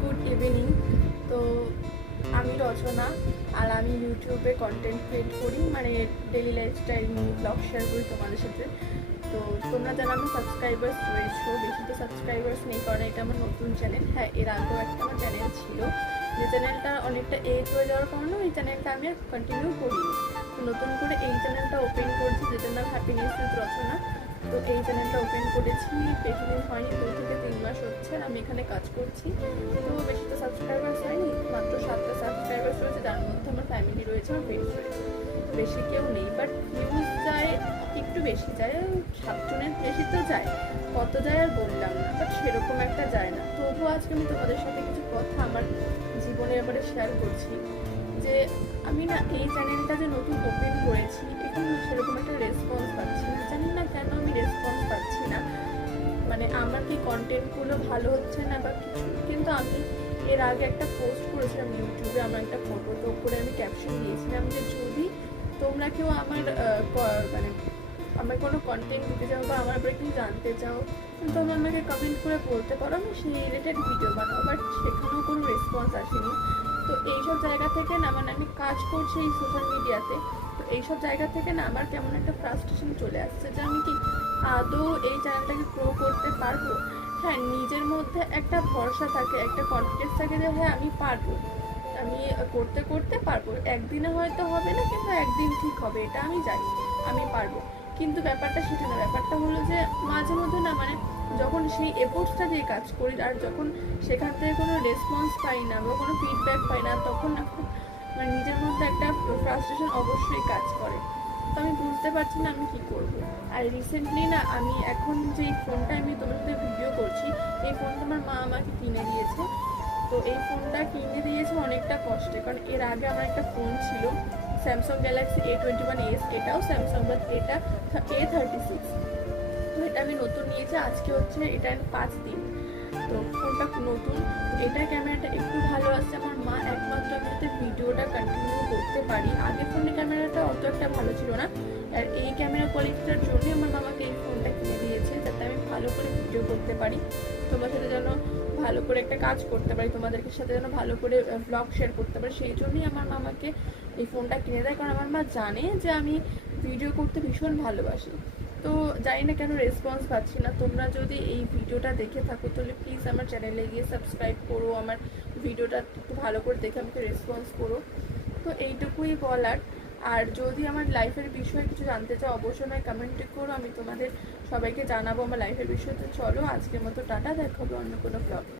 Good evening. তো আমি রচনা, আর আমি ইউটিউবে কন্টেন্ট ক্রিয়েট করি, মানে ডেলি লাইফস্টাইল নিয়ে ব্লগ শেয়ার করি তোমাদের সাথে। তো তোমরা যারা আমার সাবস্ক্রাইবার্স রয়েছো, বেশি তো সাবস্ক্রাইবার্স নেই কারণ এটা আমার নতুন চ্যানেল। হ্যাঁ, এর আগেও একটা আমার চ্যানেল ছিল, যে চ্যানেলটা অনেকটা এজ হয়ে যাওয়ার কারণে এই চ্যানেলটা আমি আর কন্টিনিউ করিনি। তো নতুন করে এই চ্যানেলটা ওপেন করছি, যেটার নাম হ্যাপিনেস উইথ রচনা। তো এই চ্যানেলটা ওপেন করেছি, বেশি দিন হয়নি, 2 থেকে 3 মাস হচ্ছে আমি এখানে কাজ করছি। তো বেশি তো সাবস্ক্রাইবার্স হয়নি, মাত্র 7টা সাবস্ক্রাইবার্স রয়েছে, যার মধ্যে আমার ফ্যামিলি রয়েছে, আমার ফ্রেন্ডস রয়েছে, বেশি কেউ নেই। বাট ভিউজ যায় একটু বেশি যায়, 7 জনের বেশি তো যায়, কত যায় আর বললাম না, বাট সেরকম একটা যায় না। তবুও আজকে আমি তোমাদের সাথে কিছু কথা আমার জীবনের ব্যাপারে শেয়ার করছি, যে আমি না এই চ্যানেলটা যে নতুন ওপেন করেছি, এখন সেরকম একটা রেসপন্স পাচ্ছি না। জানি না কেন আমি রেসপন্স পাচ্ছি না, মানে আমার কি কন্টেন্টগুলো ভালো হচ্ছে না বা কিছু। কিন্তু আমি এর আগে একটা পোস্ট করেছিলাম ইউটিউবে, আমার একটা ফটো, তো করে আমি ক্যাপশন দিয়েছিলাম যে যদি তোমরা কেউ আমার মানে আমার কোনো কন্টেন্ট দিতে চাও বা আমার ব্যাপারে কিছু জানতে চাও, তোমরা আমাকে কমেন্ট করে বলতে পারো, আমি সেই রিলেটেড ভিডিও বানাবো। বাট সেখানেও কোনো রেসপন্স আসেনি। তো এইসব জায়গা থেকে না, মানে আমি কাজ করছি এই সোশ্যাল মিডিয়াতে, তো এইসব জায়গা থেকে না আমার কেমন একটা ফ্রাস্ট্রেশন চলে আসছে যে আমি কি আদৌ এই চ্যানেলটাকে গ্রো করতে পারবো। হ্যাঁ, নিজের মধ্যে একটা ভরসা থাকে, একটা কনফিডেন্স থাকে যে হ্যাঁ আমি পারবো, আমি করতে করতে পারবো, একদিনে হয়তো হবে না, কিন্তু একদিন ঠিক হবে, এটা আমি জানি, আমি পারবো। কিন্তু ব্যাপারটা সেটা না, ব্যাপারটা হলো যে মাঝে মধ্যে না, মানে যখন সেই এফোর্টসটা দিয়ে কাজ করি আর যখন সেখান থেকে কোনো রেসপন্স পাই না বা কোনো ফিডব্যাক পাই না, তখন না খুব মানে নিজের মধ্যে একটা ফ্রাস্ট্রেশন অবশ্যই কাজ করে। তো আমি বুঝতে পারছি না আমি কি করব। আর রিসেন্টলি না, আমি এখন যে ফোনটা আমি তোমার সাথে ভিডিও করছি, এই ফোনটা আমার মা আমাকে কিনে দিয়েছে। তো এই ফোনটা কিনে দিয়েছে অনেকটা কষ্টে, কারণ এর আগে আমার একটা ফোন ছিল স্যামসাং গ্যালাক্সি A21s, এটাও স্যামসাং, বাট এটা A36। তো এটা আমি নতুন নিয়েছি, আজকে হচ্ছে এটা 5 দিন। তো ফোনটা নতুন, এটা ক্যামেরাটা একটু ভালো আসছে, আমার মা একমাত্র আমি যাতে ভিডিওটা কন্টিনিউ করতে পারি। আগের ফোনের ক্যামেরাটা অত একটা ভালো ছিল না, আর এই ক্যামেরা কোয়ালিটিটার জন্যই আমার মামাকে এই ফোনটা কিনে দিয়েছে, যাতে আমি ভালো করে ভিডিও করতে পারি, তোমার সাথে যেন ভালো করে একটা কাজ করতে পারি, তোমাদেরকে সাথে যেন ভালো করে ব্লগ শেয়ার করতে পারি। সেই জন্যই আমার মামাকে এই ফোনটা কিনে দেয়, কারণ আমার মা জানে যে আমি ভিডিও করতে ভীষণ ভালোবাসি। তো জানি না কেন রেসপন্স পাচ্ছি না। তোমরা যদি এই ভিডিওটা দেখে থাকো তাহলে প্লিজ আমার চ্যানেলে গিয়ে সাবস্ক্রাইব করো, আমার ভিডিওটা একটু ভালো করে দেখে আমাকে রেসপন্স করো। তো এইটুকুই বলার। আর যদি আমার লাইফের বিষয়ে কিছু জানতে চাও অবশ্যই আমায় কমেন্টে করো, আমি তোমাদের সবাইকে জানাবো আমার লাইফের বিষয়ে। তো চলো আজকের মতো টাটা, দেখা হবে অন্য কোনো ব্লগে।